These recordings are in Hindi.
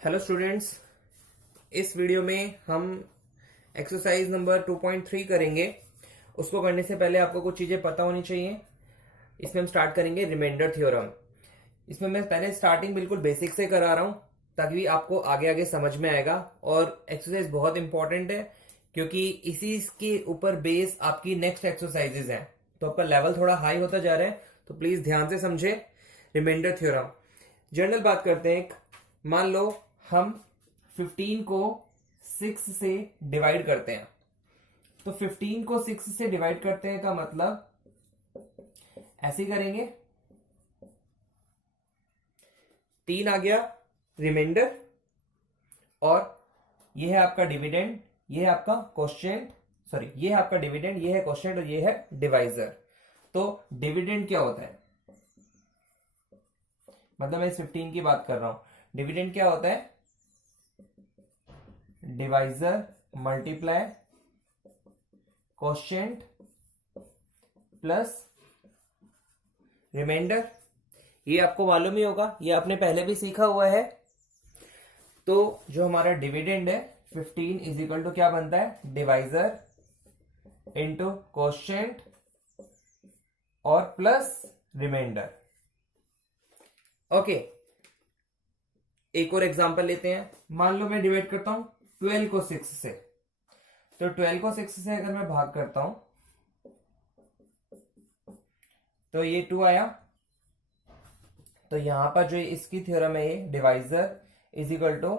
हेलो स्टूडेंट्स, इस वीडियो में हम एक्सरसाइज नंबर 2.3 करेंगे। उसको करने से पहले आपको कुछ चीजें पता होनी चाहिए। इसमें हम स्टार्ट करेंगे रिमाइंडर थ्योरम। इसमें मैं पहले स्टार्टिंग बिल्कुल बेसिक से करा रहा हूं ताकि आपको आगे आगे समझ में आएगा। और एक्सरसाइज बहुत इंपॉर्टेंट है क्योंकि इसी के ऊपर बेस आपकी नेक्स्ट एक्सरसाइजेज हैं, तो आपका लेवल थोड़ा हाई होता जा रहा है, तो प्लीज ध्यान से समझे। रिमाइंडर थ्योरम जनरल बात करते हैं। मान लो हम 15 को 6 से डिवाइड करते हैं, तो 15 को 6 से डिवाइड करते हैं का मतलब ऐसे ही करेंगे। 3 आ गया रिमाइंडर, और ये है आपका डिविडेंड, ये है आपका क्वोशिएंट, सॉरी ये है आपका डिविडेंड, ये है क्वोशिएंट और ये है डिवाइजर। तो डिविडेंड क्या होता है, मतलब मैं इस 15 की बात कर रहा हूं। डिविडेंड क्या होता है? Divisor multiply quotient plus remainder. ये आपको मालूम ही होगा, ये आपने पहले भी सीखा हुआ है। तो जो हमारा डिविडेंड है 15 इज इक्वल टू क्या बनता है? डिवाइजर इंटू क्वोशिएंट और प्लस रिमाइंडर। ओके, एक और एग्जांपल लेते हैं। मान लो मैं डिवाइड करता हूं 12 को 6 से, तो 12 को 6 से अगर मैं भाग करता हूं तो ये 2 आया। तो यहां पर जो इसकी थ्योरम है, ये divisor is equal to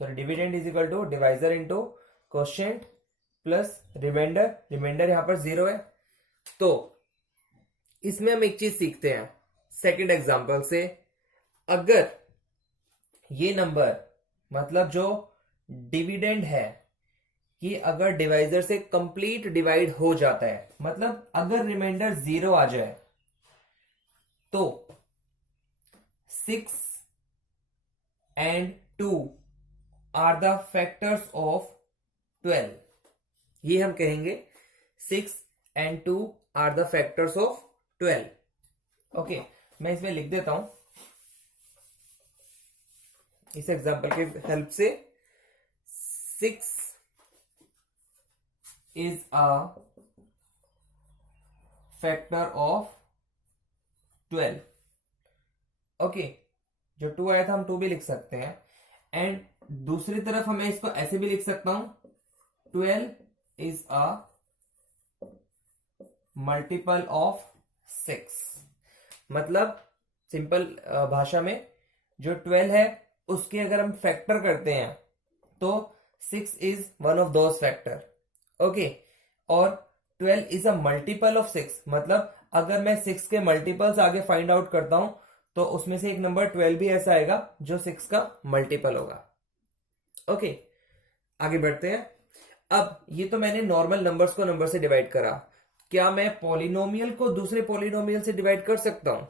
sorry dividend is equal to divisor into quotient plus remainder. Remainder यहां पर 0 है। तो इसमें हम एक चीज सीखते हैं सेकंड एग्जांपल से। अगर ये नंबर, मतलब जो डिविडेंड है, ये अगर डिवाइजर से कंप्लीट डिवाइड हो जाता है, मतलब अगर रिमाइंडर 0 आ जाए, तो 6 and 2 are the factors of 12। ये हम कहेंगे 6 and 2 are the factors of 12। Okay, मैं इसमें लिख देता हूं इस एग्जांपल के हेल्प से। 6 is a factor of 12। Okay, जो 2 आया था हम 2 भी लिख सकते हैं। एंड दूसरी तरफ हमें इसको ऐसे भी लिख सकता हूं, 12 is a multiple of 6। मतलब सिंपल भाषा में जो 12 है उसके अगर हम फैक्टर करते हैं तो 6 is one of those factor। Okay, और 12 इज अ मल्टीपल ऑफ 6, मतलब अगर मैं 6 के मल्टीपल्स आगे फाइंड आउट करता हूं तो उसमें से एक नंबर 12 भी ऐसा आएगा जो 6 का मल्टीपल होगा। ओके, आगे बढ़ते हैं। अब ये तो मैंने नॉर्मल नंबर्स को नंबर से डिवाइड करा। क्या मैं पॉलिनोमियल को दूसरे पॉलिनोमियल से डिवाइड कर सकता हूं?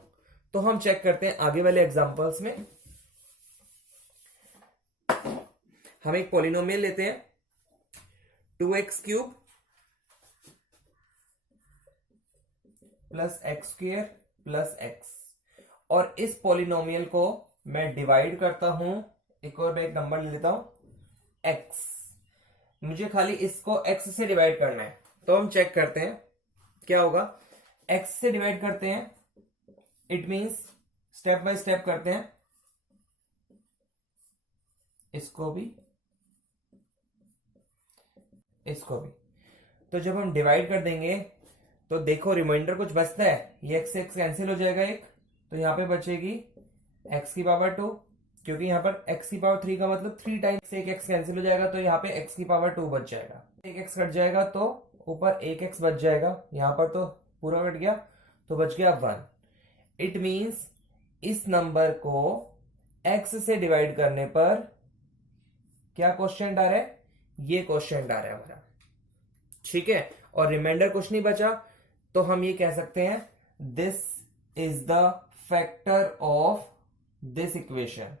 तो हम चेक करते हैं आगे वाले एग्जांपल्स में। हम एक पॉलिनोमियल लेते हैं 2x cube plus x square plus x, और इस पॉलिनोमियल को मैं डिवाइड करता हूं। एक और मैं एक नंबर ले लेता हूं x। मुझे खाली इसको x से डिवाइड करना है, तो हम चेक करते हैं क्या होगा। x से डिवाइड करते हैं, it means step by step करते हैं, इसको भी इसको भी। तो जब हम डिवाइड कर देंगे तो देखो रिमाइंडर कुछ बचता है, ये x से x कैंसिल हो जाएगा एक, तो यहां पे बचेगी x की पावर 2, क्योंकि यहां पर x की पावर 3 का मतलब 3 टाइम्स से एक x कैंसिल हो जाएगा, तो यहाँ पे x की पावर 2 बच जाएगा। एक x कट जाएगा तो ऊपर एक x बच जाएगा, यहां पर तो पूरा कट गया, तो बच गया 1। इट मीन्स इस नंबर को x से डिवाइड करने पर क्या क्वोशिएंट आ रहा है? ये क्वोशिएंट आ रहा है हमारा, ठीक है। और रिमाइंडर कुछ नहीं बचा, तो हम ये कह सकते हैं this is the factor of this equation,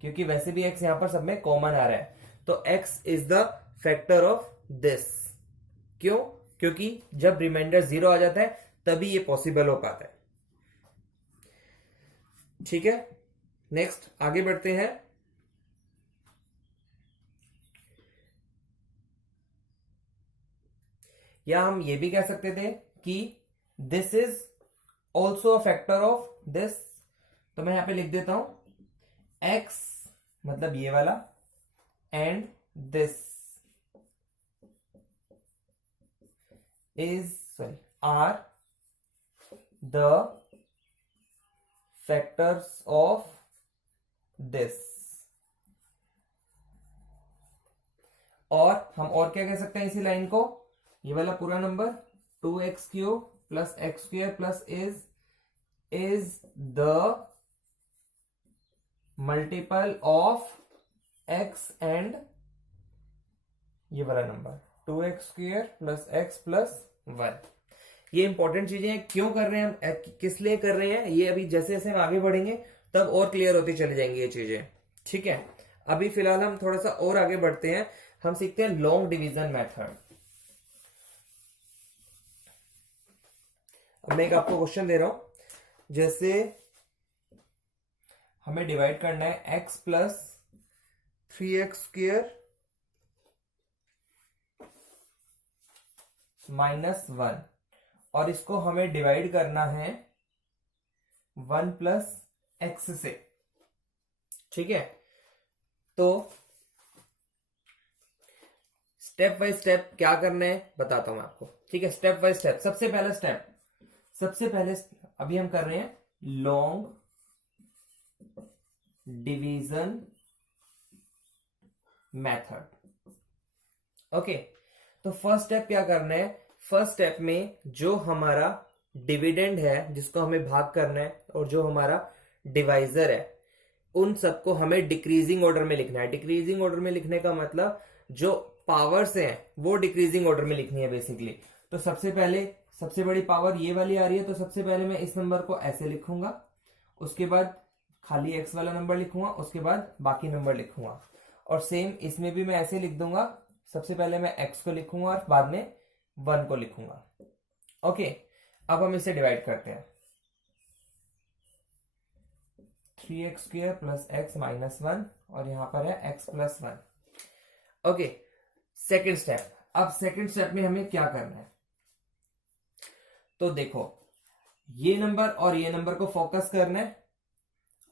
क्योंकि वैसे भी x यहां पर सब में कॉमन आ रहा है, तो x is the factor of this. क्यों? क्योंकि जब रिमाइंडर 0 आ जाता है तभी ये पॉसिबल हो पाता है, ठीक है। नेक्स्ट आगे बढ़ते हैं। या हम ये भी कह सकते थे कि this is also a factor of this. तो मैं यहां पे लिख देता हूं x मतलब ये वाला and this is sorry are the factors of this. और हम और क्या कह सकते हैं इसी लाइन को, ये वाला पूरा number 2x³ plus x² plus is the multiple of x and ये वाला number 2x² plus x plus 1। ये इंपॉर्टेंट चीजें हैं, क्यों कर रहे हैं हम, किस लिए कर रहे हैं ये, अभी जैसे जैसे हम आगे बढ़ेंगे तब और क्लियर होती चली जाएंगी ये चीजें। ठीक है, अभी फिलहाल हम थोड़ा सा और आगे बढ़ते हैं, हम सीखते हैं लॉन्ग डिवीजन मेथड। अब मैं एक आपको क्वेश्चन दे रहा हूं, जैसे हमें डिवाइड करना है x प्लस 3x² माइनस 1 और इसको हमें डिवाइड करना है 1 प्लस x से। ठीक है, तो स्टेप बाय स्टेप क्या करना है बताता हूं मैं आपको। ठीक है, स्टेप बाय स्टेप। सबसे पहले अभी हम कर रहे हैं लॉन्ग डिवीजन मेथड। ओके, तो फर्स्ट स्टेप क्या करना है, फर्स्ट स्टेप में जो हमारा डिविडेंड है जिसको हमें भाग करना है और जो हमारा डिवाइजर है उन सबको हमें डिक्रीजिंग ऑर्डर में लिखना है। डिक्रीजिंग ऑर्डर में लिखने का मतलब जो पावर्स हैं वो डिक्रीजिंग ऑर्डर में लिखनी है बेसिकली। तो सबसे पहले सबसे बड़ी पावर ये वाली आ रही है, तो सबसे पहले मैं इस नंबर को ऐसे लिखूंगा, उसके बाद खाली x वाला नंबर लिखूंगा, उसके बाद बाकी नंबर लिखूंगा। और सेम इसमें भी मैं ऐसे लिख दूंगा, सबसे पहले मैं x को लिखूंगा और बाद में 1 को लिखूंगा। ओके, अब हम इसे डिवाइड करते हैं 3x² प्लस x माइनस 1 और यहां पर है x plus 1। Okay, second step. अब सेकेंड स्टेप में हमें क्या करना है, तो देखो ये नंबर और ये नंबर को फोकस करना है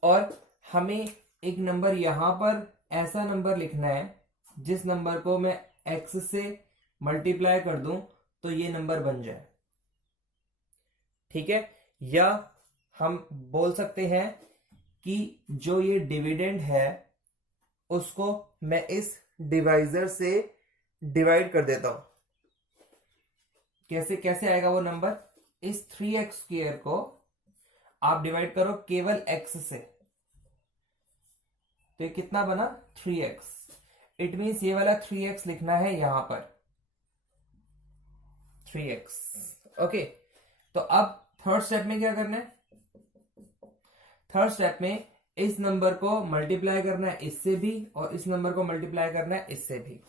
और हमें एक नंबर यहां पर ऐसा नंबर लिखना है जिस नंबर को मैं x से मल्टीप्लाई कर दूं तो ये नंबर बन जाए। ठीक है, या हम बोल सकते हैं कि जो ये डिविडेंड है उसको मैं इस डिवाइजर से डिवाइड कर देता हूं। कैसे कैसे आएगा वो नंबर, इस 3x² को आप डिवाइड करो केवल x से, तो ये कितना बना 3x। इट मींस ये वाला 3x लिखना है यहां पर 3x। ओके, तो अब थर्ड स्टेप में क्या करना है, थर्ड स्टेप में इस नंबर को मल्टीप्लाई करना है इससे भी और इस नंबर को मल्टीप्लाई करना है इससे भी।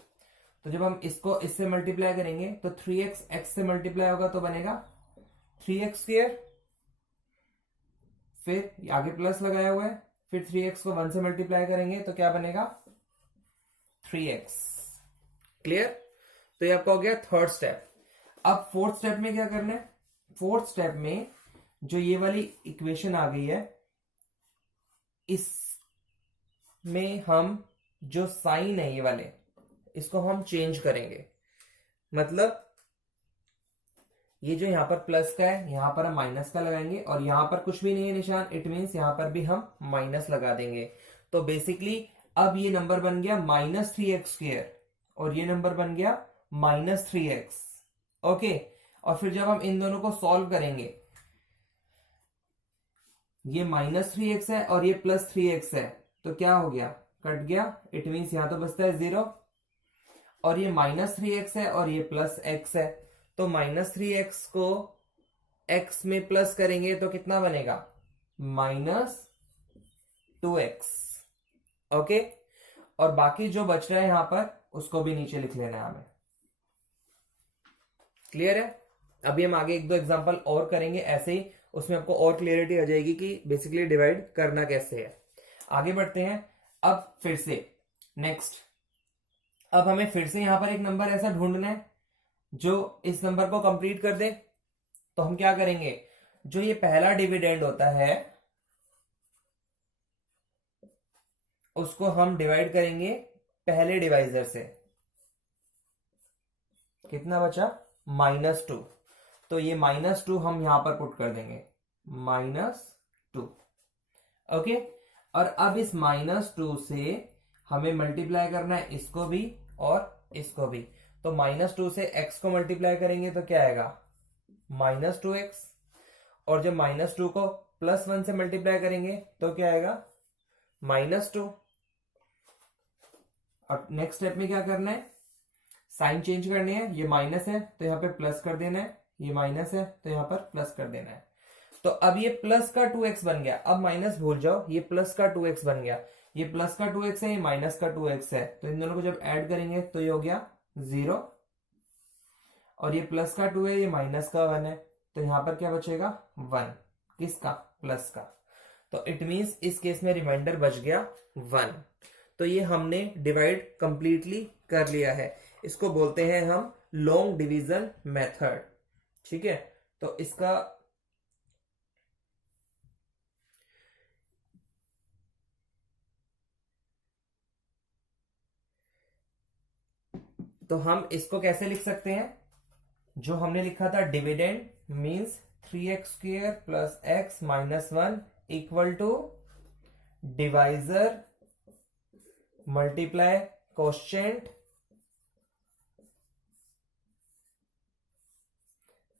तो जब हम इसको इससे मल्टीप्लाई करेंगे तो 3x x से मल्टीप्लाई होगा तो बनेगा 3x², फिर आगे प्लस लगाया हुआ है, फिर 3x को 1 से मल्टीप्लाई करेंगे तो क्या बनेगा 3x। क्लियर, तो ये आपका हो गया थर्ड स्टेप। अब फोर्थ स्टेप में क्या करना है, फोर्थ स्टेप में जो ये वाली इक्वेशन आ गई है इसमें हम जो साइन है ये वाले इसको हम चेंज करेंगे। मतलब ये जो यहां पर प्लस का है यहां पर हम माइनस का लगाएंगे और यहां पर कुछ भी नहीं है निशान, इट मीन्स यहां पर भी हम माइनस लगा देंगे। तो बेसिकली अब ये नंबर बन गया -3x² और ये नंबर बन गया -3x। ओके, और फिर जब हम इन दोनों को सॉल्व करेंगे, ये -3x है और ये +3x है, तो क्या हो गया कट गया, इट मीन्स यहां तो बचता है 0 और ये -3x है और ये +x है, तो -3x को x में प्लस करेंगे तो कितना बनेगा -2x। ओके, और बाकी जो बच रहा है यहां पर उसको भी नीचे लिख लेना है हमें। क्लियर है, अभी हम आगे एक दो एग्जांपल और करेंगे ऐसे ही, उसमें आपको और क्लियरिटी आ जाएगी कि बेसिकली डिवाइड करना कैसे है। आगे बढ़ते हैं। अब फिर से नेक्स्ट, अब हमें फिर से यहां पर एक नंबर ऐसा ढूंढना है जो इस नंबर को कंप्लीट कर दे। तो हम क्या करेंगे, जो ये पहला डिविडेंड होता है उसको हम डिवाइड करेंगे पहले डिवाइजर से। कितना बचा, -2। तो ये -2 हम यहां पर पुट कर देंगे, -2। ओके, और अब इस -2 से हमें मल्टीप्लाई करना है इसको भी और इसको भी। तो -2 से x को मल्टीप्लाई करेंगे तो क्या आएगा, -2x। और जब -2 को +1 से मल्टीप्लाई करेंगे तो क्या आएगा, -2। और नेक्स्ट स्टेप में क्या करना है, साइन चेंज करनी है। ये माइनस है तो यहाँ पे प्लस कर देना है, ये माइनस है तो यहाँ पर प्लस कर देना है। तो अब ये प्लस का 2x बन गया, अब माइनस भूल जाओ, ये प्लस का 2x बन गया। ये प्लस का 2x है, ये माइनस का 2x है, तो इन दोनों को जब ऐड करेंगे तो ये हो गया 0। और ये प्लस का 2 है, ये माइनस का 1 है, तो यहां पर क्या बचेगा, 1। किसका, प्लस का। तो इट मींस इस केस में रिमाइंडर बच गया 1। तो ये हमने डिवाइड कंप्लीटली कर लिया है। इसको बोलते हैं हम लॉन्ग डिवीजन मेथड। ठीक है, तो इसका तो हम इसको कैसे लिख सकते हैं, जो हमने लिखा था dividend means 3x² plus x minus 1 equal to divisor multiply quotient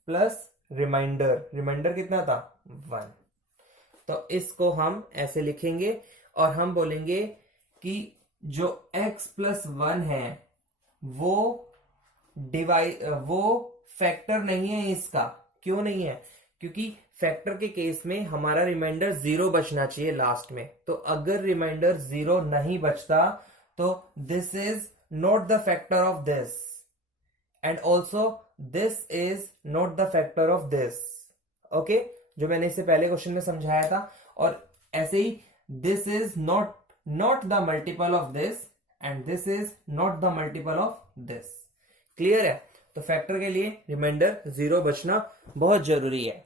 plus remainder. Remainder कितना था, 1। तो इसको हम ऐसे लिखेंगे और हम बोलेंगे कि जो x प्लस 1 है वो वो फैक्टर नहीं है इसका। क्यों नहीं है, क्योंकि फैक्टर के केस में हमारा रिमाइंडर 0 बचना चाहिए लास्ट में। तो अगर रिमाइंडर 0 नहीं बचता तो this is not the factor of this, and also this is not the factor of this. Okay, जो मैंने इससे पहले क्वेश्चन में समझाया था। और ऐसे ही this is not the multiple of this and this is not the multiple of this. Clear है, तो फैक्टर के लिए रिमाइंडर 0 बचना बहुत जरूरी है।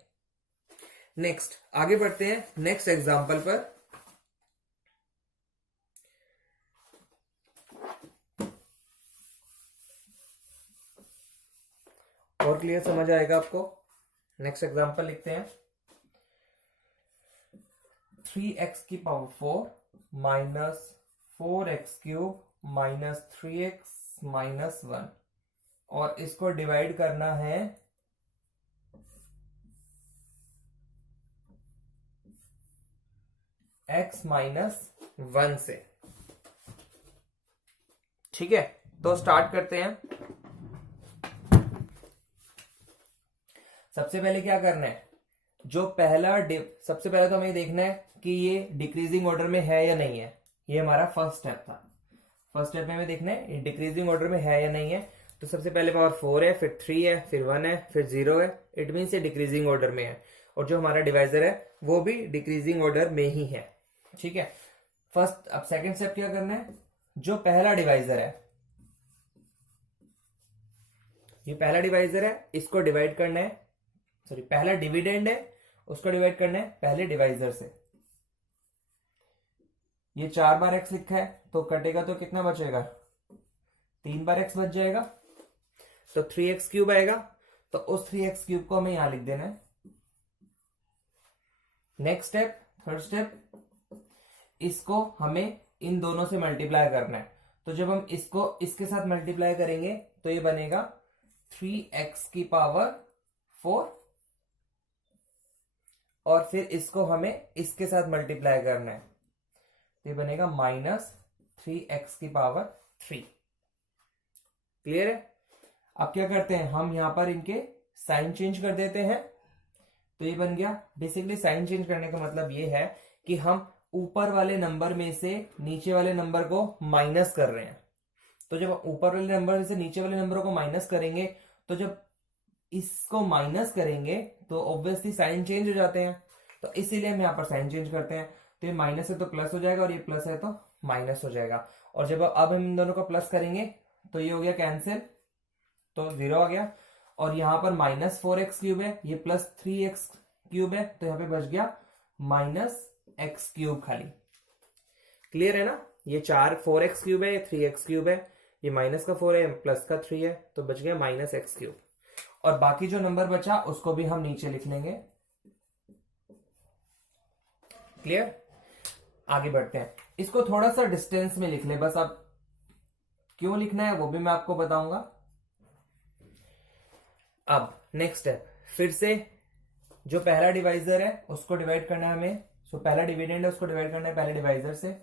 नेक्स्ट आगे बढ़ते हैं नेक्स्ट एग्जांपल पर। और क्लियर समझ आएगा आपको। नेक्स्ट एग्जांपल लिखते हैं, 3x की power 4 minus 4x³ minus 3x minus 1, और इसको डिवाइड करना है x माइनस 1 से। ठीक है, तो स्टार्ट करते हैं। सबसे पहले क्या करना है, जो पहला सबसे पहले तो हमें देखना है कि ये डिक्रीजिंग ऑर्डर में है या नहीं है। ये हमारा फर्स्ट स्टेप था। फर्स्ट स्टेप में हमें देखना है ये डिक्रीजिंग ऑर्डर में है या नहीं है। तो सबसे पहले पावर 4 है, फिर 3 है, फिर 1 है, फिर 0 है। इट मीन्स ये डिक्रीजिंग ऑर्डर में है। और जो हमारा डिवाइजर है वो भी डिक्रीजिंग ऑर्डर में ही है। ठीक है, फर्स्ट। अब सेकंड स्टेप क्या करना है, जो पहला डिवाइजर है, ये पहला डिवाइजर है, इसको डिवाइड करना है, सॉरी पहला डिविडेंड है उसको डिवाइड करना है पहले डिवाइजर से। ये 4 बार x लिखा है तो कटेगा तो कितना बचेगा, 3 बार x बच जाएगा, तो 3x³ आएगा। तो उस 3x³ को हमें यहां लिख देना है। नेक्स्ट स्टेप, थर्ड स्टेप, इसको हमें इन दोनों से मल्टीप्लाई करना है। तो जब हम इसको इसके साथ मल्टीप्लाई करेंगे तो ये बनेगा 3x की पावर 4, और फिर इसको हमें इसके साथ मल्टीप्लाई करना है तो ये बनेगा -3x की पावर 3। क्लियर है। अब क्या करते हैं, हम यहां पर इनके साइन चेंज कर देते हैं। तो ये बन गया, बेसिकली साइन चेंज करने का मतलब ये है कि हम ऊपर वाले नंबर में से नीचे वाले नंबर को माइनस कर रहे हैं। तो जब ऊपर वाले नंबर से नीचे वाले नंबर को माइनस करेंगे तो जब इसको माइनस करेंगे तो ऑब्वियसली साइन चेंज हो जाते हैं। तो इसीलिए हम यहां पर साइन चेंज करते हैं। तो ये माइनस है तो प्लस हो जाएगा और ये प्लस है तो माइनस हो जाएगा। और जब अब हम इन दोनों को प्लस करेंगे तो ये हो गया कैंसिल, तो 0 आ गया। और यहां पर -4x³ है, ये +3x³ है, तो यहां पे बच गया -x³ खाली। क्लियर है ना? ये 4x³ है, ये 3x³ है, ये माइनस का 4 है, प्लस का 3 है, तो बच गया -x³। और बाकी जो नंबर बचा उसको भी हम नीचे लिख लेंगे। क्लियर? आगे बढ़ते हैं। इसको थोड़ा सा डिस्टेंस में लिख ले बस। अब क्यों लिखना है वो भी मैं आपको बताऊंगा। अब नेक्स्ट है, फिर से जो पहला डिवाइजर है उसको डिवाइड करना है हमें। सो पहला डिविडेंड है उसको डिवाइड करना है पहले डिवाइजर से।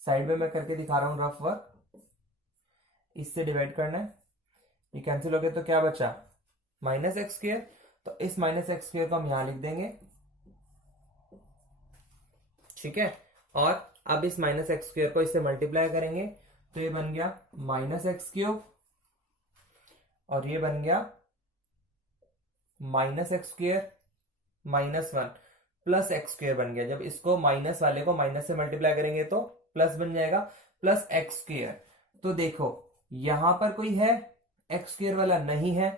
साइड में मैं करके दिखा रहा हूं रफ वर्क। इससे डिवाइड करना है, ये कैंसिल हो गया तो क्या बचा -x²। तो इस -x² को हम यहां लिख देंगे, ठीक है। और अब इस -x² को इससे मल्टीप्लाई करेंगे तो ये बन गया -x³ और ये बन गया -x² -1 प्लस x² बन गया। जब इसको माइनस वाले को माइनस से मल्टीप्लाई करेंगे तो प्लस बन जाएगा प्लस x²। तो देखो यहां पर कोई है x² वाला नहीं है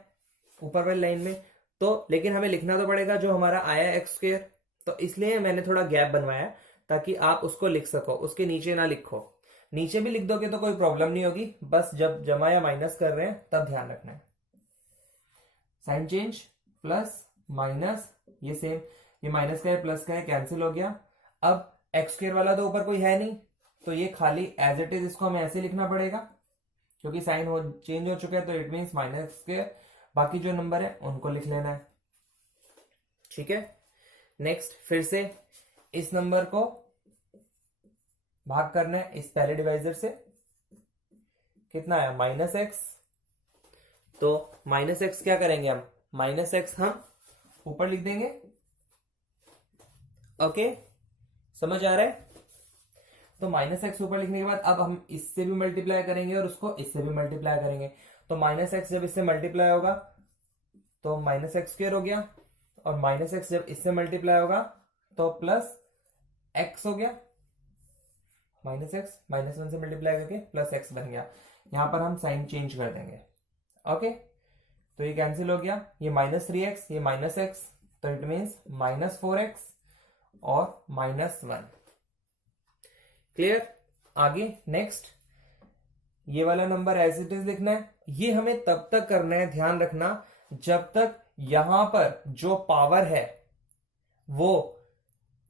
ऊपर वाली लाइन में, तो लेकिन हमें लिखना तो पड़ेगा जो हमारा आया x²। तो इसलिए मैंने थोड़ा गैप बनवाया ताकि आप उसको लिख सको, उसके नीचे ना लिखो। नीचे भी लिख दोगे तो कोई प्रॉब्लम नहीं होगी, बस जब जमा या माइनस कर रहे हैं तब ध्यान रखना है। साइन चेंज, प्लस माइनस, ये सेम, ये माइनस का है प्लस का है, कैंसिल हो गया। अब x² वाला तो ऊपर कोई है नहीं, तो ये खाली एज इट इज इसको हमें ऐसे लिखना पड़ेगा क्योंकि साइन हो चेंज हो चुका है, तो इट मीन्स -x²। बाकी जो नंबर है उनको लिख लेना है, ठीक है। नेक्स्ट फिर से इस नंबर को भाग करना है इस पहले डिवाइजर से। कितना आया -x। तो -x क्या करेंगे हम, -x हम ऊपर लिख देंगे। ओके, समझ आ रहा है? तो -x ऊपर लिखने के बाद अब हम इससे भी मल्टीप्लाई करेंगे और उसको इससे भी मल्टीप्लाई करेंगे। तो -x जब इससे मल्टीप्लाई होगा तो -x² हो गया, और -x जब इससे मल्टीप्लाई होगा तो प्लस x हो गया। -x -1 से मल्टीप्लाई करके प्लस x बन गया। यहां पर हम साइन चेंज कर देंगे। ओके, तो ये कैंसिल हो गया, ये -3x ये -x, तो इट मीन्स -4x और -1। क्लियर? आगे नेक्स्ट ये वाला नंबर एज इट इज लिखना है। ये हमें तब तक करना है, ध्यान रखना, जब तक यहां पर जो पावर है वो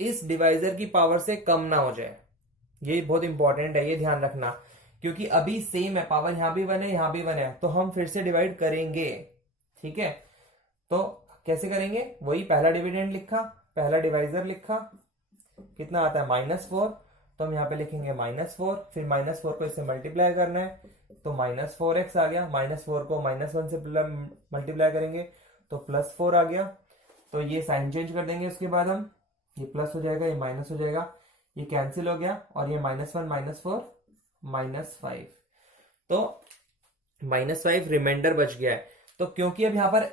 इस डिवाइजर की पावर से कम ना हो जाए। ये बहुत इंपॉर्टेंट है, ये ध्यान रखना, क्योंकि अभी सेम है, पावर यहां भी 1 है यहां भी 1 है, तो हम फिर से डिवाइड करेंगे, ठीक है। तो कैसे करेंगे, वही पहला डिविडेंड लिखा, पहला डिवाइजर लिखा, कितना आता है -4, तो हम यहां पे लिखेंगे -4, फिर -4 को इससे मल्टीप्लाई करना है तो -4x आ गया, -4 को -1 से मल्टीप्लाई करेंगे तो +4 आ गया। तो ये साइन चेंज कर देंगे, उसके बाद हम ये प्लस हो जाएगा ये माइनस हो जाएगा, ये कैंसिल हो गया, और ये -1 -4 -5, तो -5 रिमाइंडर बच गया है। तो क्योंकि अब यहां पर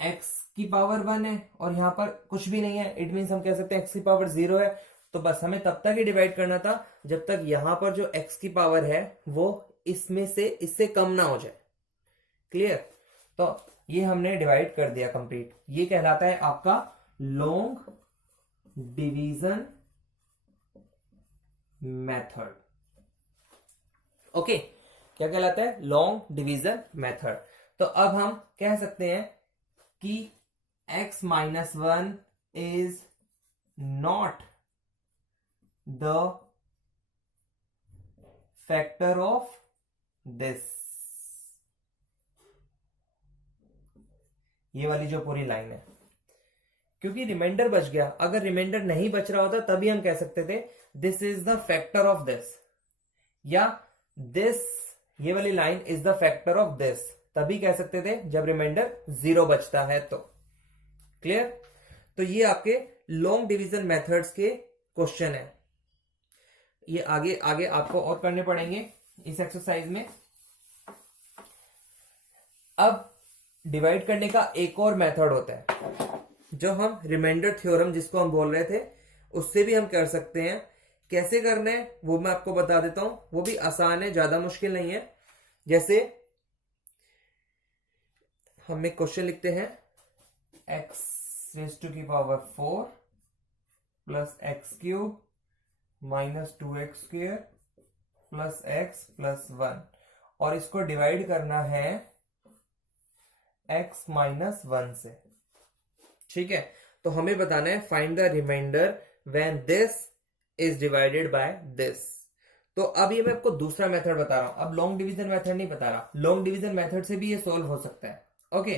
x की पावर 1 है और यहां पर कुछ भी नहीं है, इट मीन्स हम कह सकते हैं x की पावर 0 है। तो बस हमें तब तक ही डिवाइड करना था जब तक यहां पर जो x की पावर है वो इसमें से इससे कम ना हो जाए। क्लियर? तो ये हमने डिवाइड कर दिया कंप्लीट। ये कहलाता है आपका लॉन्ग डिवीजन मेथड। ओके, क्या कहलाता है, लॉन्ग डिवीजन मेथड। तो अब हम कह सकते हैं कि x - 1 is not the factor of this. ये वाली जो पूरी लाइन है, क्योंकि रिमाइंडर बच गया। अगर रिमाइंडर नहीं बच रहा होता तभी हम कह सकते थे this is the factor of this, या दिस, ये वाली line is the factor of this, तभी कह सकते थे जब रिमाइंडर 0 बचता है तो। क्लियर? तो ये आपके लॉन्ग डिवीजन मेथड्स के क्वेश्चन है। ये आगे आगे आपको और करने पड़ेंगे इस एक्सरसाइज में। अब डिवाइड करने का एक और मेथड होता है, जो हम रिमाइंडर थ्योरम जिसको हम बोल रहे थे, उससे भी हम कर सकते हैं। कैसे करना है वो मैं आपको बता देता हूं, वो भी आसान है, ज्यादा मुश्किल नहीं है। जैसे हम एक क्वेश्चन लिखते हैं, एक्स रेज टू की power 4 plus x cube minus 2x² plus x plus 1, और इसको डिवाइड करना है x माइनस 1 से। ठीक है, तो हमें बताना है find the remainder when this is divided by this. तो अब ये मैं आपको दूसरा मेथड बता रहा हूं, अब लॉन्ग डिवीजन मेथड नहीं बता रहा, लॉन्ग डिवीजन मेथड से भी ये सोल्व हो सकता है। ओके,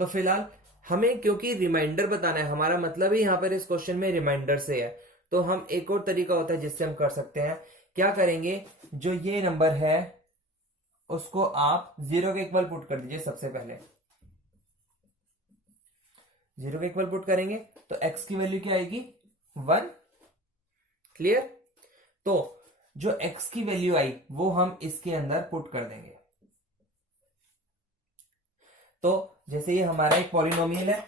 तो फिलहाल हमें क्योंकि रिमाइंडर बताना है, हमारा मतलब ही यहां पर इस क्वेश्चन में रिमाइंडर से है, तो हम एक और तरीका होता है जिससे हम कर सकते हैं। क्या करेंगे, जो ये नंबर है उसको आप 0 के इक्वल पुट कर दीजिए। सबसे पहले 0 के इक्वल पुट करेंगे तो x की वैल्यू क्या आएगी, 1। क्लियर, तो जो x की वैल्यू आई वो हम इसके अंदर पुट कर देंगे। तो जैसे ये हमारा एक पॉलिनोमियल है,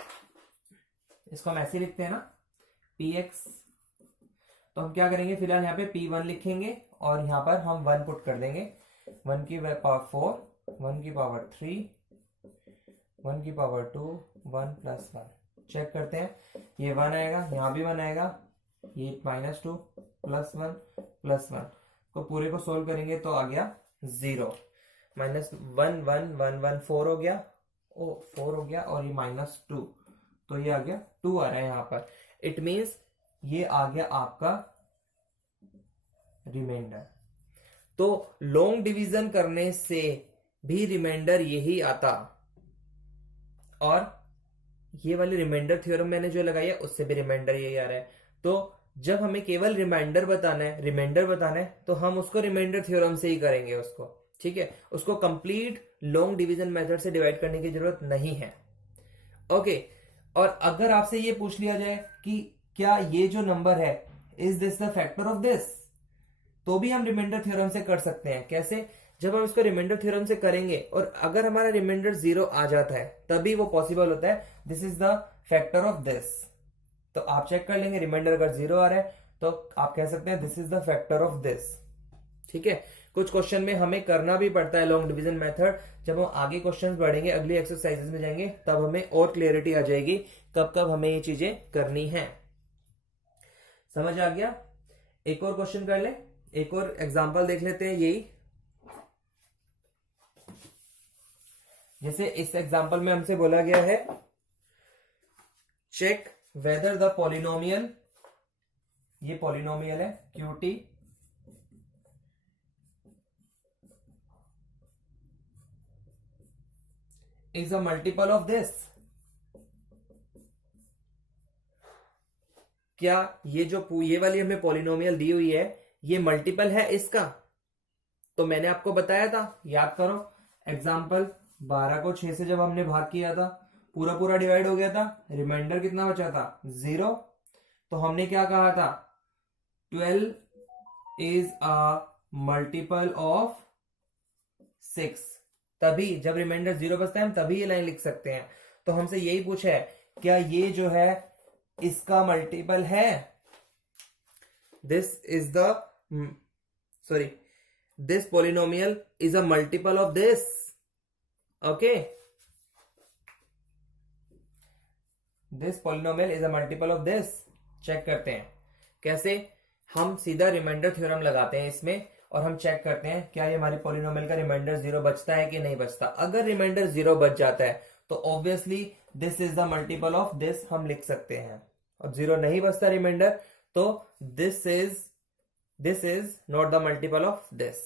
इसको हम ऐसे लिखते हैं ना, px, तो हम क्या करेंगे, फिलहाल यहाँ पे p1 लिखेंगे और यहां पर हम 1 पुट कर देंगे। 1 की पावर 4, 1 की पावर 3, 1 की पावर 2, 1 प्लस 1। चेक करते हैं, ये 1 आएगा, यहां भी 1 आएगा, ये -2 प्लस 1 प्लस 1, तो पूरे को सोल्व करेंगे तो आ गया 0। -1 1 1 1 4 हो गया, ओ 4 हो गया, और ये -2, तो ये आ गया 2 आ रहा है यहां पर। इट मीन्स ये आ गया आपका रिमाइंडर। तो लॉन्ग डिवीजन करने से भी रिमाइंडर यही आता, और ये वाली रिमाइंडर थ्योरम मैंने जो लगाई है उससे भी रिमाइंडर यही आ रहा है। तो जब हमें केवल रिमाइंडर बताना है तो हम उसको रिमाइंडर थ्योरम से ही करेंगे उसको। ठीक है, उसको कंप्लीट लॉन्ग डिवीजन मेथड से डिवाइड करने की जरूरत नहीं है। ओके, और अगर आपसे ये पूछ लिया जाए कि क्या ये जो नंबर है is this the factor of this, तो भी हम रिमाइंडर थ्योरम से कर सकते हैं। कैसे, जब हम इसको रिमाइंडर थ्योरम से करेंगे और अगर हमारा रिमाइंडर 0 आ जाता है तभी वो पॉसिबल होता है, this is the factor of this. तो आप चेक कर लेंगे, रिमाइंडर अगर 0 आ रहा है तो आप कह सकते हैं this is the factor of this. ठीक है, कुछ क्वेश्चन में हमें करना भी पड़ता है लॉन्ग डिवीजन मेथड। जब हम आगे क्वेश्चन बढ़ेंगे, अगली एक्सरसाइजेस में जाएंगे, तब हमें और क्लियरिटी आ जाएगी कब कब हमें ये चीजें करनी है। समझ आ गया? एक और क्वेश्चन कर ले, एक और एग्जांपल देख लेते हैं। यही जैसे इस एग्जांपल में हमसे बोला गया है, चेक वेदर द पॉलिनोमियल, ये पॉलिनोमियल है QT is a multiple of this. क्या ये वाली हमें पॉलिनोमियल दी हुई है, ये मल्टीपल है इसका? तो मैंने आपको बताया था, याद करो, एग्जाम्पल 12 को 6 से जब हमने भाग किया था, पूरा पूरा डिवाइड हो गया था, रिमाइंडर कितना बचा था, 0। तो हमने क्या कहा था, 12 इज अ मल्टीपल ऑफ 6। तभी जब रिमाइंडर 0 बचता है हम तभी ये लाइन लिख सकते हैं। तो हमसे यही पूछा है, क्या ये जो है इसका मल्टीपल है, this is the sorry this polynomial is a multiple of this. Okay, this polynomial is a multiple of this. Check करते हैं कैसे, हम सीधा रिमाइंडर थ्योरम लगाते हैं इसमें और हम चेक करते हैं क्या ये हमारी पॉलिनोमियल का रिमाइंडर 0 बचता है कि नहीं बचता। अगर रिमाइंडर 0 बच जाता है तो obviously this is the multiple of this हम लिख सकते हैं, और 0 नहीं बचता रिमाइंडर तो this is not the multiple of this.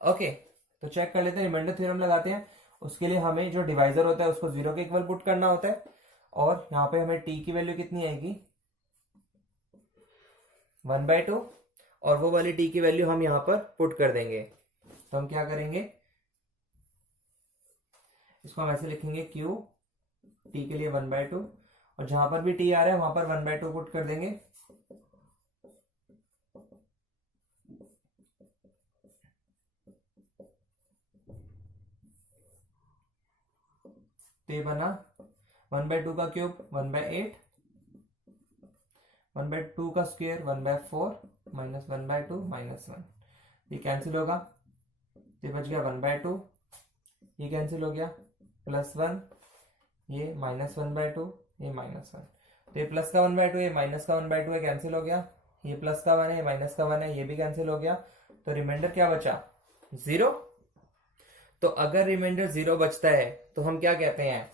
Okay, तो चेक कर लेते हैं, रिमाइंडर थ्योरम लगाते हैं। उसके लिए हमें जो डिवाइजर होता है उसको 0 के इक्वल पुट करना होता है, और यहां पे हमें t की वैल्यू कितनी आएगी, 1/2, और वो वाली t की वैल्यू हम यहां पर पुट कर देंगे। तो हम क्या करेंगे, इसको हम ऐसे लिखेंगे q t के लिए 1/2, और जहां पर भी t आ रहा है वहां पर 1/2 पुट कर देंगे। तो ये बना 1/2 का क्यूब 1/8, 1/2 का स्क्वायर 1/4 माइनस 1/2 -1, ये कैंसिल होगा, ये बच गया 1/2, ये कैंसिल हो गया +1, ये -1/2, ये -1, तो ये प्लस का 1/2, ये माइनस का 1/2 है, कैंसिल हो गया, ये प्लस का 1 है, ये माइनस का 1 है, ये भी कैंसिल हो गया, तो रिमाइंडर क्या बचा 0। तो अगर रिमाइंडर 0 बचता है तो हम क्या कहते हैं,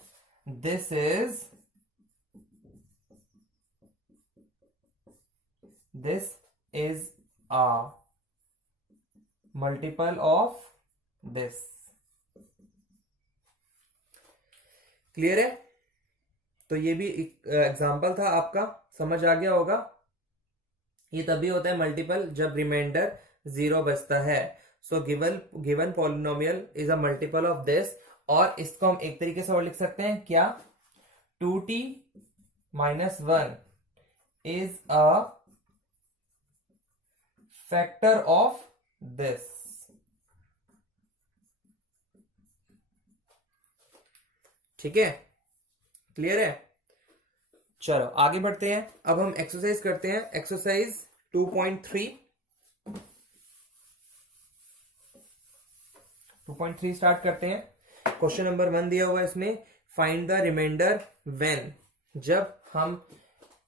this is a multiple of this. Clear है? तो ये भी एक एग्जांपल था आपका, समझ आ गया होगा। ये तभी होता है मल्टीपल जब रिमाइंडर 0 बचता है। So given polynomial is a multiple of this, और इसको हम एक तरीके से और लिख सकते हैं क्या, 2t - 1 is a factor of this. ठीक है, क्लियर है? चलो आगे बढ़ते हैं। अब हम एक्सरसाइज करते हैं, एक्सरसाइज 2.3 स्टार्ट करते हैं। क्वेश्चन नंबर 1 दिया हुआ है इसमें, फाइंड द रिमाइंडर व्हेन, जब हम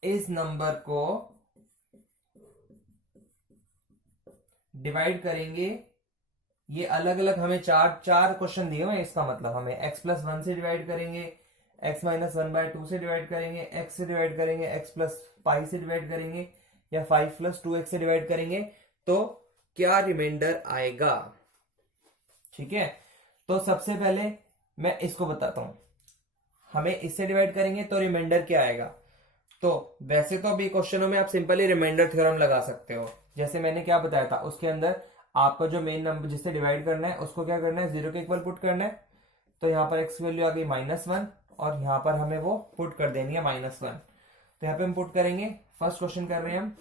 इस नंबर को डिवाइड करेंगे, ये अलग अलग हमें चार क्वेश्चन दिए हुए हैं, इसका मतलब हमें x+1 से डिवाइड करेंगे, x - 1/2 से डिवाइड करेंगे, x से डिवाइड करेंगे, x+π से डिवाइड करेंगे, या 5+2x से डिवाइड करेंगे, तो क्या रिमाइंडर आएगा। ठीक है, तो सबसे पहले मैं इसको बताता हूं, हमें इससे डिवाइड करेंगे तो रिमाइंडर क्या आएगा। तो वैसे तो अभी क्वेश्चनों में आप सिंपली रिमाइंडर थ्योरम लगा सकते हो, जैसे मैंने क्या बताया था, उसके अंदर आपको जो मेन नंबर जिससे डिवाइड करना है उसको क्या करना है, 0 के इक्वल पुट करना है। तो यहाँ पर x की वैल्यू आ गई -1, और यहाँ पर हमें वो पुट कर देनी है -1। तो यहाँ पे हम पुट करेंगे, फर्स्ट क्वेश्चन कर रहे हैं हम,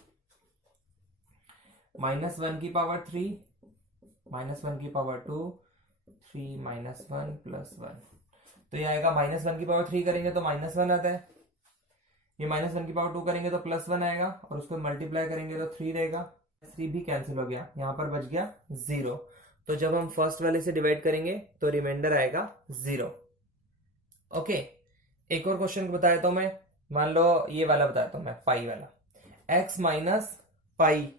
-1 की पावर 3 -1 की पावर 2 3 -1 +1, तो ये आएगा -1 की पावर 3 करेंगे तो -1 आता है, ये -1 की पावर 2 करेंगे तो +1 आएगा, और उसको मल्टीप्लाई करेंगे तो 3 रहेगा, 3 भी कैंसिल हो गया, यहाँ पर बच गया 0। तो जब हम फर्स्ट वाले से डिवाइड करेंगे तो रिमाइंडर आएगा 0। ओके, एक और क्वेश्चन बताता हूं मैं, मान लो ये वाला बताता हूं मैं, पाई वाला, x minus pi,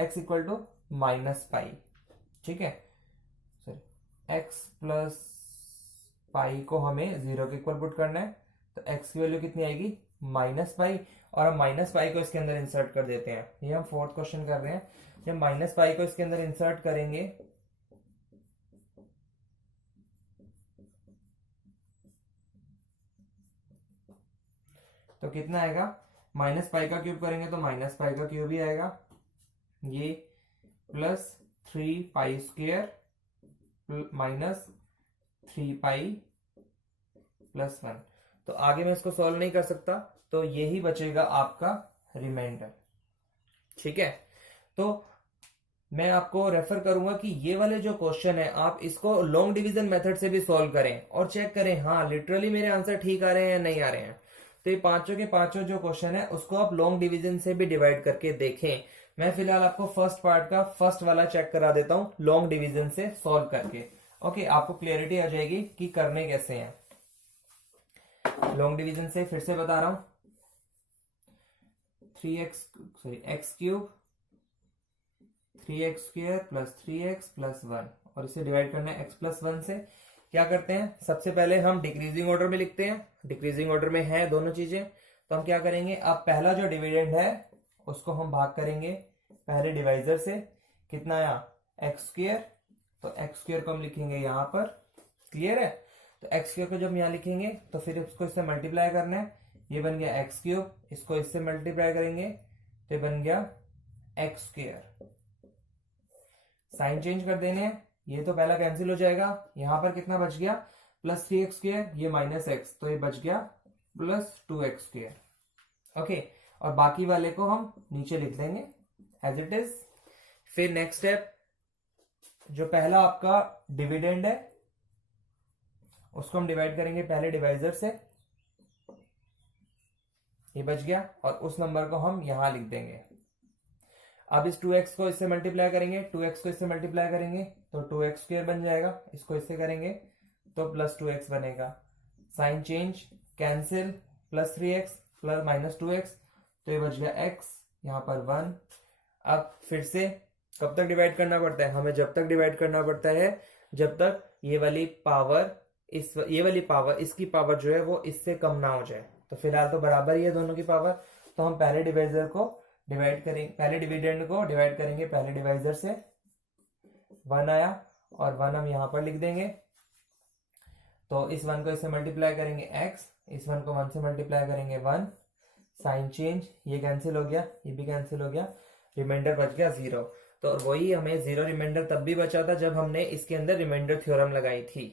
x equal to -pi. ठीक है, सॉरी, x प्लस पाई को हमें 0 के इक्वल पुट करना है, तो x की वैल्यू कितनी आएगी, -पाई, और हम -पाई को इसके अंदर इंसर्ट कर देते हैं। ये हम फोर्थ क्वेश्चन कर रहे हैं, जब -पाई को इसके अंदर इंसर्ट करेंगे तो कितना आएगा, -पाई का क्यूब करेंगे तो -पाई का क्यूब ही आएगा, ये +3π² -3π+1। तो आगे मैं इसको सॉल्व नहीं कर सकता, तो यही बचेगा आपका रिमाइंडर। ठीक है, तो मैं आपको रेफर करूंगा कि ये वाले जो क्वेश्चन है आप इसको लॉन्ग डिवीजन मेथड से भी सॉल्व करें और चेक करें हाँ लिटरली मेरे आंसर ठीक आ रहे हैं या नहीं आ रहे हैं। तो ये पांचों के पांचों जो क्वेश्चन है उसको आप लॉन्ग डिवीजन से भी डिवाइड करके देखें। मैं फिलहाल आपको फर्स्ट पार्ट का फर्स्ट वाला चेक करा देता हूं लॉन्ग डिवीजन से सॉल्व करके। ओके, आपको क्लियरिटी आ जाएगी कि करने कैसे हैं। लॉन्ग डिवीजन से फिर से बता रहा हूं, 3x³ 3x² + 3x + 1, और इसे डिवाइड करना है x+1 से। क्या करते हैं, सबसे पहले हम डिक्रीजिंग ऑर्डर में लिखते हैं, डिक्रीजिंग ऑर्डर में है दोनों चीजें। तो हम क्या करेंगे, अब पहला जो डिविडेंड है उसको हम भाग करेंगे पहले डिवाइजर से, कितना आया x², तो x² को हम लिखेंगे यहां पर। क्लियर है, तो x² को जब यहां लिखेंगे तो फिर इसको इससे मल्टीप्लाई करना है, ये बन गया x³, इसको इससे मल्टीप्लाई करेंगे तो ये बन गया x²। साइन चेंज कर देने हैं, ये तो पहला कैंसिल हो जाएगा, यहां पर कितना बच गया +3x², ये -x, तो ये बच गया +2x²। ओके, और बाकी वाले को हम नीचे लिख देंगे एज इट इज। फिर नेक्स्ट स्टेप, जो पहला आपका डिविडेंड है उसको हम डिवाइड करेंगे पहले डिवाइजर से, ये बच गया और उस नंबर को हम यहां लिख देंगे। अब इस 2x को इससे मल्टीप्लाई करेंगे, 2x को इससे मल्टीप्लाई करेंगे तो 2x² बन जाएगा, इसको इससे करेंगे तो प्लस 2x बनेगा। Sign change, cancel, plus 3x plus minus 2x, तो ये बच गया x, यहाँ पर 1। अब फिर से कब तक डिवाइड करना पड़ता है हमें? जब तक डिवाइड करना पड़ता है जब तक ये वाली पावर इसकी पावर जो है वो इससे कम ना हो जाए। तो फिलहाल तो बराबर ही है दोनों की पावर, तो हम पहले डिवाइजर को डिवाइड करेंगे, पहले डिविडेंड को डिवाइड करेंगे पहले डिवाइजर से। 1 आया और 1 हम यहां पर लिख देंगे। तो इस 1 को इससे मल्टीप्लाई करेंगे x, इस 1 को 1 से मल्टीप्लाई करेंगे 1। साइन चेंज, ये कैंसिल हो गया, ये भी कैंसिल हो गया, रिमाइंडर बच गया 0। तो वही हमें 0 रिमाइंडर तब भी बचा था जब हमने इसके अंदर रिमाइंडर थ्योरम लगाई थी।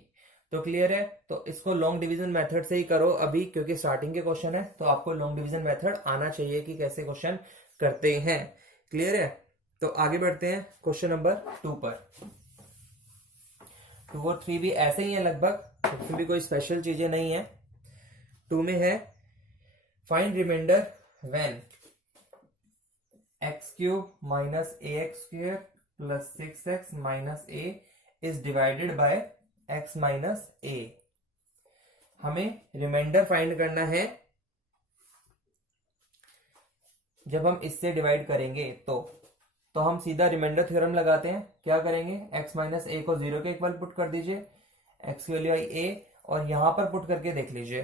तो क्लियर है? तो इसको लॉन्ग डिवीजन मेथड से ही करो अभी, क्योंकि स्टार्टिंग के क्वेश्चन है तो आपको लॉन्ग डिवीजन मेथड आना चाहिए कि कैसे क्वेश्चन करते हैं। क्लियर है? तो आगे बढ़ते हैं क्वेश्चन नंबर 2 पर। 2 और 3 भी ऐसे ही है लगभग, इसमें भी कोई स्पेशल चीजें नहीं है। 2 में है find remainder when x³ minus ax² plus 6x minus a is divided by x minus a। हमें रिमाइंडर फाइंड करना है जब हम इससे डिवाइड करेंगे तो हम सीधा रिमाइंडर थ्योरम लगाते हैं। क्या करेंगे? x माइनस a को 0 के इक्वल पुट कर दीजिए, x की वैल्यू आई a, और यहां पर पुट करके देख लीजिए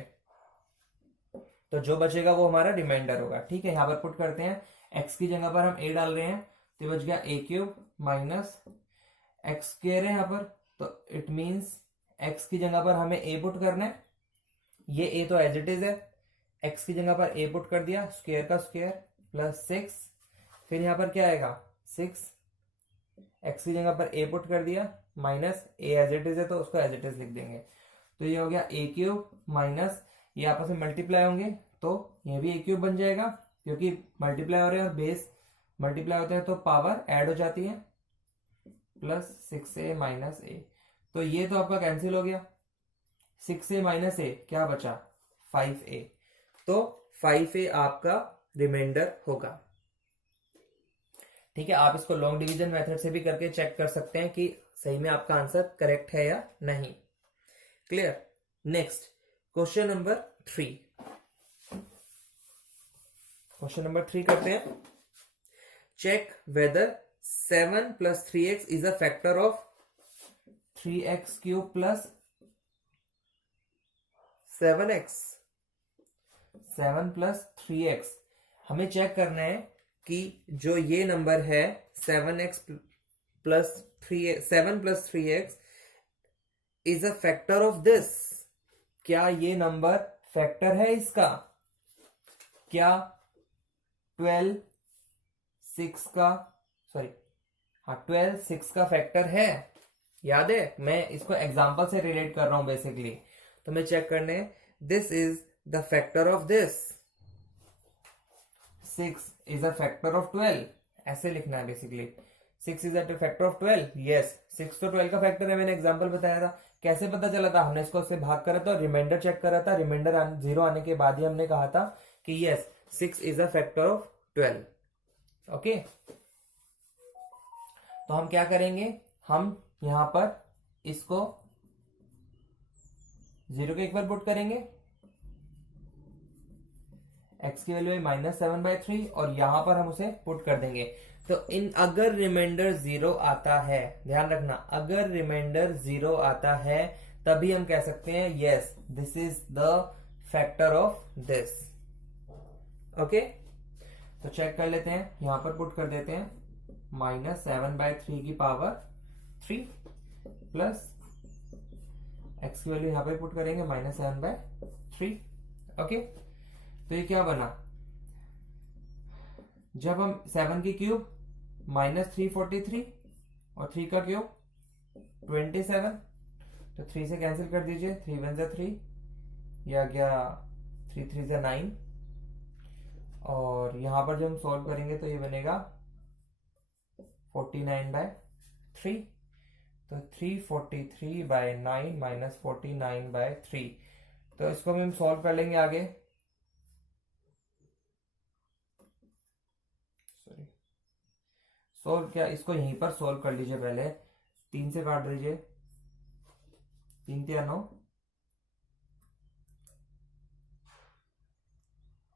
तो जो बचेगा वो हमारा रिमाइंडर होगा। ठीक है, यहां पर पुट करते हैं, x की जगह पर हम a डाल रहे हैं तो बच गया a³ माइनस x² है यहाँ पर, तो इट मीन्स x की जगह पर हमें a पुट करना है। ये a तो एज इट इज है, x की जगह पर a पुट कर दिया, स्क्वायर का स्क्वायर प्लस 6, फिर यहां पर क्या आएगा 6, x की जगह पर a पुट कर दिया minus a as it is है तो उसको एज इट इज लिख देंगे। तो ये हो गया a³ माइनस, ये आपस में मल्टीप्लाई होंगे तो ये भी a³ बन जाएगा, क्योंकि मल्टीप्लाई हो रहे हैं और बेस मल्टीप्लाई होते हैं तो पावर ऐड हो जाती है, प्लस 6a माइनस a। तो ये तो आपका कैंसिल हो गया, 6a माइनस a क्या बचा 5a। तो 5a आपका रिमाइंडर होगा। ठीक है, आप इसको लॉन्ग डिवीजन मेथड से भी करके चेक कर सकते हैं कि सही में आपका आंसर करेक्ट है या नहीं। Clear? Next question number 3। Question number 3 करते हैं। Check whether 7 plus 3x is a factor of 3x³ plus 7x। 7 plus 3x, हमें चेक करना है कि जो ये नंबर है 7 plus 3x is a factor of this. क्या ये नंबर फैक्टर है इसका? क्या 12 6 का फैक्टर है? याद है, मैं इसको एग्जांपल से रिलेट कर रहा हूं बेसिकली। तो मैं चेक करने, this is the factor of this, 6 is a factor of 12, ऐसे लिखना है basically. 6 is a factor of 12, yes 6 तो 12 का फैक्टर है, मैंने एग्जांपल बताया था। कैसे पता चला था? हमने इसको उससे भाग करा था, रिमाइंडर चेक करा था, रिमाइंडर 0 आने के बाद ही हमने कहा था कि yes 6 is a factor of 12। Okay, तो हम क्या करेंगे, हम यहां पर इसको 0 के इक्वल पुट करेंगे, x की वैल्यू है -7/3 और यहां पर हम उसे पुट कर देंगे। तो अगर रिमाइंडर 0 आता है, ध्यान रखना, अगर रिमाइंडर 0 आता है तभी हम कह सकते हैं yes this is the factor of this. Okay, तो चेक कर लेते हैं, यहां पर पुट कर देते हैं -7/3 की पावर 3 प्लस x की वैल्यू यहां पर पुट करेंगे -7/3। ओके, तो ये क्या बना, जब हम 7 की क्यूब -343 और 3 का क्यूब 27, तो 3 से कैंसिल कर दीजिए, 3 1 जा 3, ये आ गया 3 3 जा 9, और यहां पर जब हम सॉल्व करेंगे तो ये बनेगा 49/3। तो 343/9 माइनस 49/3, तो इसको भी हम सॉल्व कर लेंगे आगे। सोल्व क्या, इसको यहीं पर सोल्व कर लीजिए पहले। 3 से काट दीजिए, 3 3 9,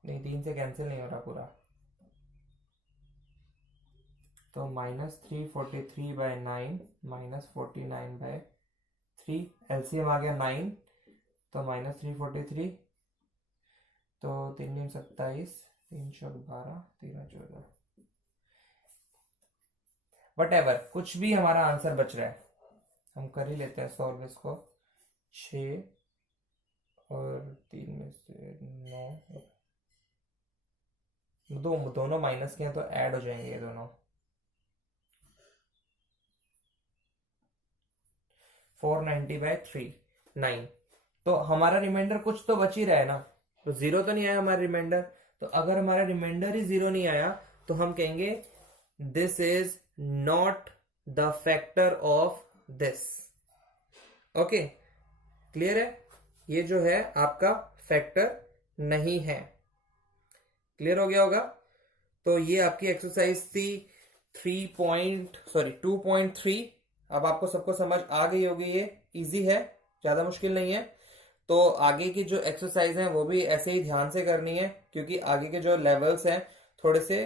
नहीं 3 से कैंसिल नहीं हो रहा पूरा, तो -343/9 -49/3, एलसीएम आ गया 9, तो -343, तो 3 3 27, 3 4 12, 13 14, वट एवर कुछ भी हमारा आंसर बच रहा है, हम कर ही लेते हैं सॉल्व इसको। 6 और 3 में से 9, दोनों माइनस के हैं तो ऐड हो जाएंगे ये दोनों। 490/3 9, तो हमारा रिमाइंडर कुछ तो बच ही रहा है ना, तो जीरो तो नहीं आया हमारा रिमाइंडर। तो अगर हमारा रिमाइंडर ही जीरो नहीं आया तो हम कहेंगे this is not the factor of this. Okay, clear है, ये जो है आपका फैक्टर नहीं है। क्लियर हो गया होगा। तो ये आपकी एक्सरसाइज थी 2.3। अब आपको सबको समझ आ गई होगी, ये इजी है, ज्यादा मुश्किल नहीं है। तो आगे की जो एक्सरसाइज है वो भी ऐसे ही ध्यान से करनी है, क्योंकि आगे के जो लेवल्स हैं थोड़े से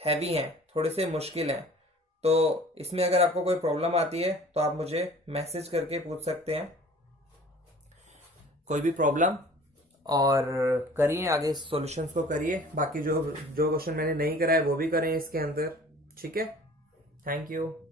हैवी हैं, थोड़े से मुश्किल हैं। तो इसमें अगर आपको कोई प्रॉब्लम आती है तो आप मुझे मैसेज करके पूछ सकते हैं, कोई भी प्रॉब्लम, और करिए आगे सॉल्यूशंस को करिए। बाकी जो जो क्वेश्चन मैंने नहीं करा है वो भी करें इसके अंदर। ठीक है, थैंक यू।